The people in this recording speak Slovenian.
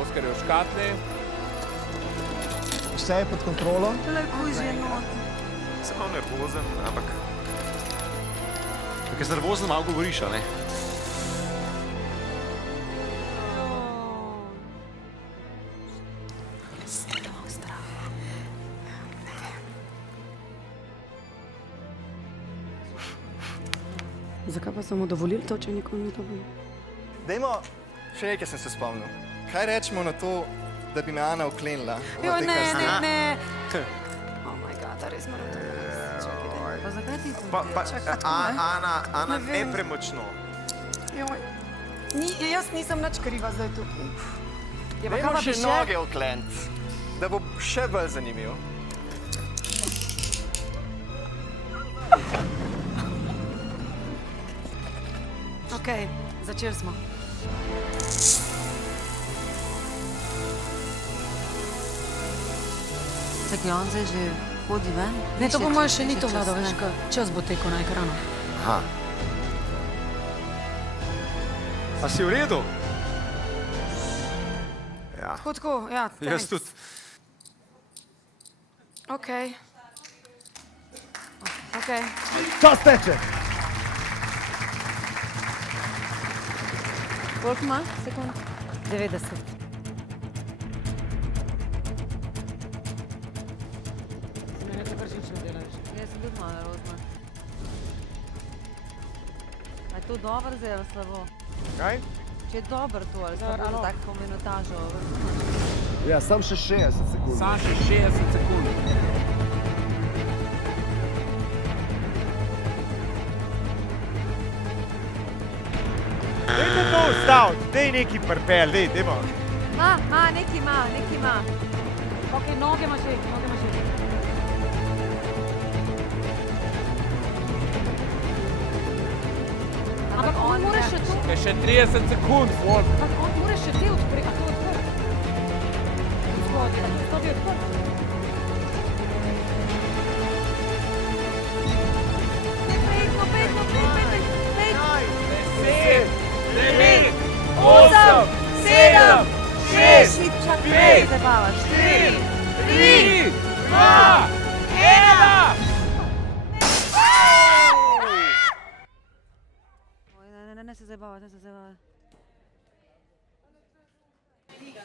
Oskarjev škatli. Vse je pod kontrolo. Lepo že noti. Sem malo nervozen, ampak... Ker se nervozen malo govoriš, a ne? Zakaj pa smo dovolili to, če nikoli ni to bilo? Dajmo, še nekaj sem se spomnil. Kaj rečemo na to, da bi me Ana uklenila? Jo, ne. Oh my god, a res moram to narediti. Čakaj, pa zakaj ti to? Ana, nepremočno. Joj, jaz nisem nič kriva zdaj tukaj. Dajmo še noge ukleniti, da bo še bolj zanimiv. Okej, začeli smo. Tako on zdaj že hodi ven? Ne, to po moje še ni to vlado, veš, čas bo tekel na ekranu. Aha. A si v redu? Ja. Tako, ja, Jaz tudi. Okej. Čas teče! Koliko ima sekund? 90. Jaz sem tudi malo nervozna. A je to dobro zdaj ali slabo? Kaj? Če je dobro to, ali slabo za tako minutažo? Ja, sam še 60 sekund. Sam še 60 sekund. Dajte to ustaviti, daj neki prpel, dajmo. Neki ima. Ok, noge ima že. Ampak on mora še to. Je še 30 sekund, Wolf. Ampak on mora še te odpreti, a to odprt. Zgodi, a to bi odprt. Pejt. 10, 9, 8, 7, 6, 5, 4, 3, 2, 1. Ne se zabavati.